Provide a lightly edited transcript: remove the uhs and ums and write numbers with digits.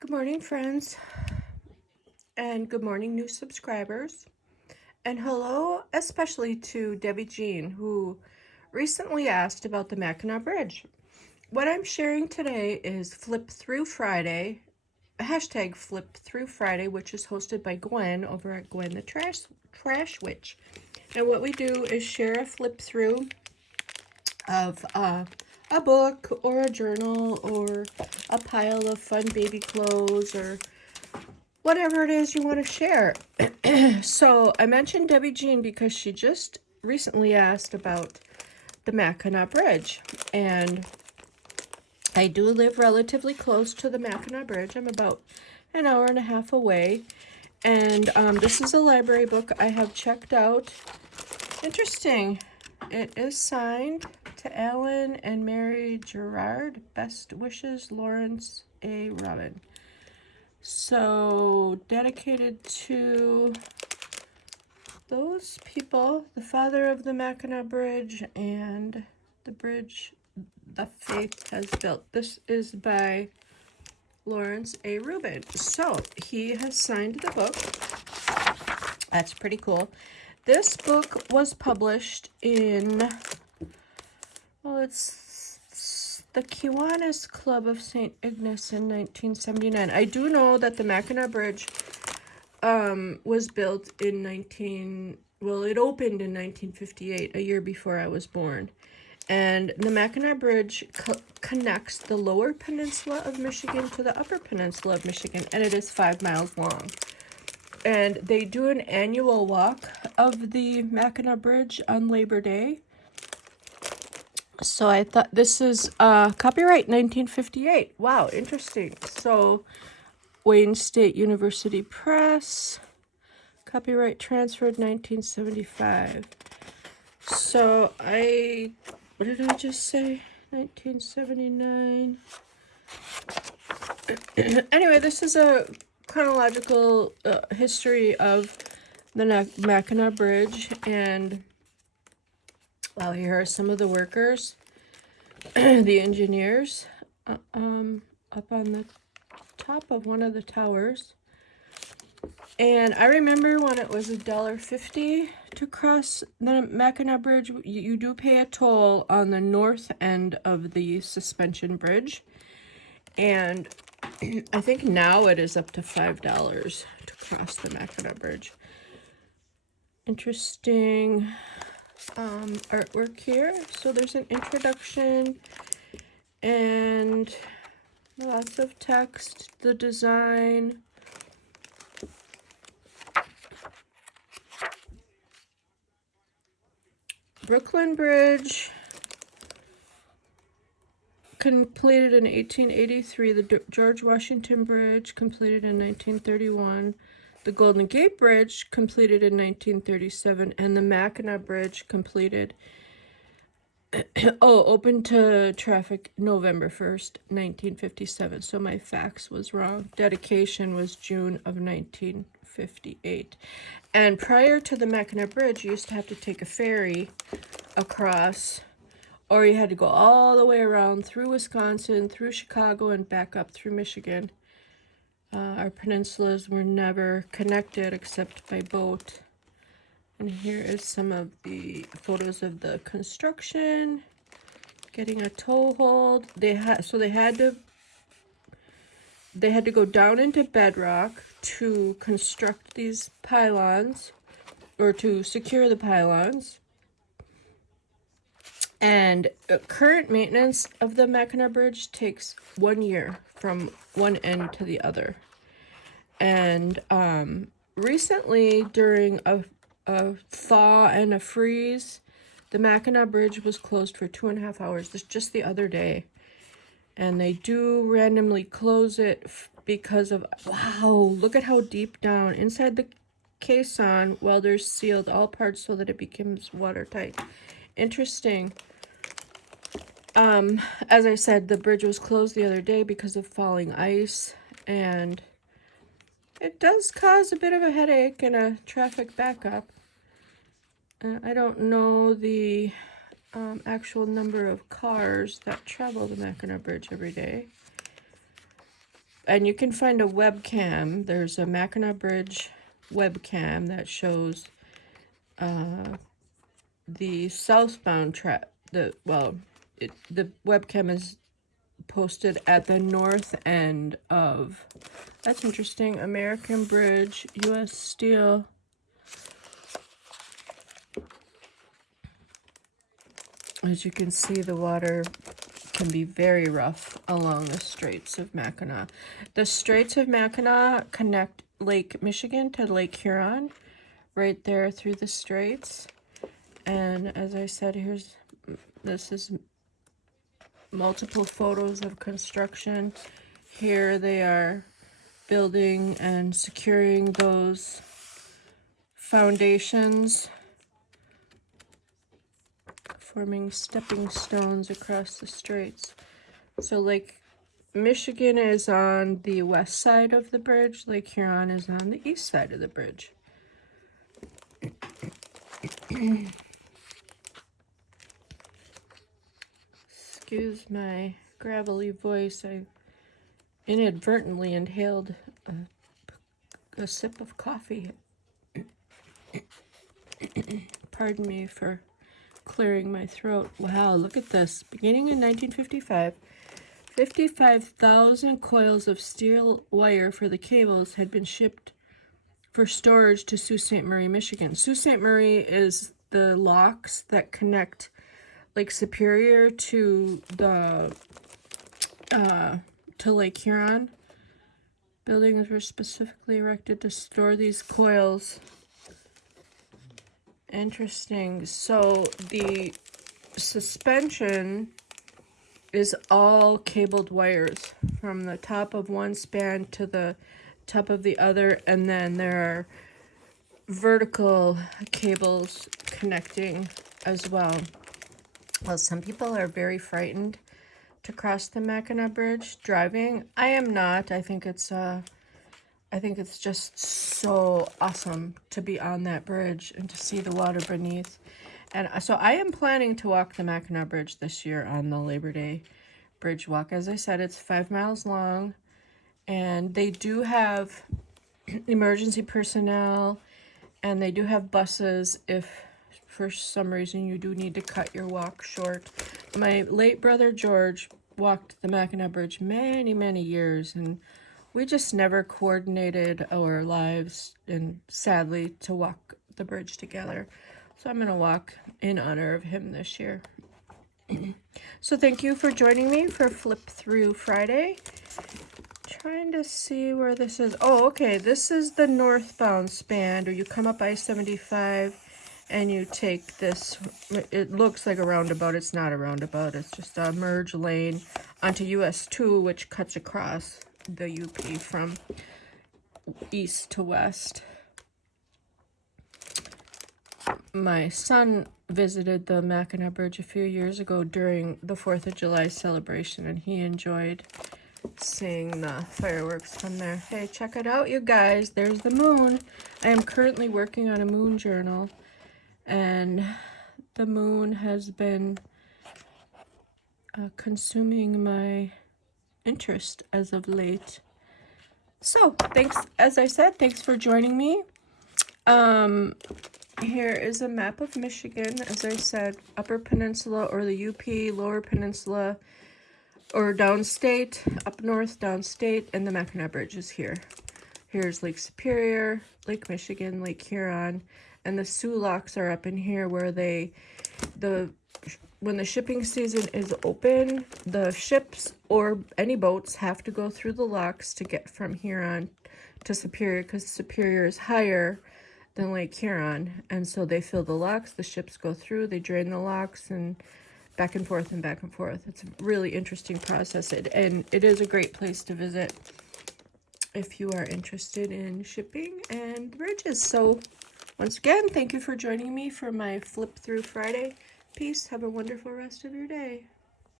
Good morning, friends, and good morning, new subscribers. And hello, especially to Debbie Jean, who recently asked about the Mackinac Bridge. What I'm sharing today is Flip Through Friday, hashtag Flip Through Friday, which is hosted by Gwen over at Gwen the Trash Witch. And what we do is share a flip through of a book or a journal or a pile of fun baby clothes or whatever it is you want to share. So I mentioned Debbie Jean because she just recently asked about the Mackinac Bridge. And I do live relatively close to the Mackinac Bridge. I'm about an hour and a half away. And this is a library book I have checked out. Interesting. It is signed to Alan and Mary Gerard. Best wishes, Lawrence A. Robin. So, dedicated to those people, the father of the Mackinac Bridge and the bridge the faith has built. This is by Lawrence A. Rubin. So, he has signed the book. That's pretty cool. This book was published in, well, it's the Kiwanis Club of St. Ignace in 1979. I do know that the Mackinac Bridge was built in it opened in 1958, a year before I was born. And the Mackinac Bridge connects the lower peninsula of Michigan to the upper peninsula of Michigan, and it is 5 miles long. And they do an annual walk of the Mackinac Bridge on Labor Day. So I thought this is copyright 1958. Wow, interesting. So Wayne State University Press. Copyright transferred 1975. So what did I just say? 1979. Anyway, this is a chronological history of the Mackinac Bridge. And, well, here are some of the workers, the engineers, up on the top of one of the towers. And I remember when it was $1.50 to cross the Mackinac Bridge. You do pay a toll on the north end of the suspension bridge. And I think now it is up to $5 to cross the Mackinac Bridge. Interesting artwork here. So there's an introduction and lots of text, the design. Brooklyn Bridge, completed in 1883. The George Washington Bridge, completed in 1931. The Golden Gate Bridge, completed in 1937. And the Mackinac Bridge, completed, open to traffic November 1st, 1957. So my fax was wrong. Dedication was June of 1958. And prior to the Mackinac Bridge, you used to have to take a ferry across, or you had to go all the way around through Wisconsin, through Chicago, and back up through Michigan. Our peninsulas were never connected except by boat. And here is some of the photos of the construction, getting a toehold. They had to go down into bedrock to construct these pylons, or to secure the pylons. And current maintenance of the Mackinac Bridge takes 1 year from one end to the other. And recently, during a thaw and a freeze, the Mackinac Bridge was closed for 2.5 hours. This just the other day. And they do randomly close it because of, wow, look at how deep down. Inside the caisson, welders sealed all parts so that it becomes watertight. Interesting. As I said, the bridge was closed the other day because of falling ice, and it does cause a bit of a headache and a traffic backup. I don't know the actual number of cars that travel the Mackinac Bridge every day. and you can find a webcam. There's a Mackinac Bridge webcam that shows the southbound track. The webcam is posted at the north end of, that's interesting, American Bridge, U.S. Steel. As you can see, the water can be very rough along the Straits of Mackinac. The Straits of Mackinac connect Lake Michigan to Lake Huron, right there through the straits. And as I said, this is multiple photos of construction. Here they are building and securing those foundations, forming stepping stones across the straits. So Lake Michigan is on the west side of the bridge. Lake Huron is on the east side of the bridge. Excuse my gravelly voice. I inadvertently inhaled a sip of coffee. Pardon me for clearing my throat. Wow, look at this. Beginning in 1955, 55,000 coils of steel wire for the cables had been shipped for storage to Sault Ste. Marie, Michigan. Sault Ste. Marie is the locks that connect Lake Superior to the to Lake Huron. Buildings were specifically erected to store these coils. Interesting. So the suspension is all cabled wires from the top of one span to the top of the other, and then there are vertical cables connecting as well. Well, some people are very frightened to cross the Mackinac Bridge driving. I am not. I think it's just so awesome to be on that bridge and to see the water beneath. And so I am planning to walk the Mackinac Bridge this year on the Labor Day Bridge Walk. As I said, it's 5 miles long, and they do have emergency personnel, and they do have buses if for some reason you do need to cut your walk short. My late brother George walked the Mackinac Bridge many, many years, and we just never coordinated our lives, and sadly, to walk the bridge together. So I'm going to walk in honor of him this year. So thank you for joining me for Flip Through Friday. Trying to see where this is. Oh, okay. This is the northbound span, or you come up I-75 and you take this. It looks like a roundabout. It's not a roundabout. It's just a merge lane onto US 2, which cuts across the UP from east to west. My son visited the Mackinac Bridge a few years ago during the 4th of July celebration, and he enjoyed seeing the fireworks from there. Hey, check it out, you guys. There's the moon. I am currently working on a moon journal, and the moon has been consuming my interest as of late. So, thanks, as I said, thanks for joining me. Here is a map of Michigan. As I said, Upper Peninsula or the UP, Lower Peninsula or downstate, up north, downstate, and the Mackinac Bridge is here. Here's Lake Superior, Lake Michigan, Lake Huron, and the Sioux locks are up in here where when the shipping season is open, the ships or any boats have to go through the locks to get from Huron to Superior, because Superior is higher than Lake Huron, and so they fill the locks, the ships go through, they drain the locks, and back and forth and back and forth. It's a really interesting process, and it is a great place to visit if you are interested in shipping and bridges. So once again, thank you for joining me for my Flip Through Friday. Peace. Have a wonderful rest of your day.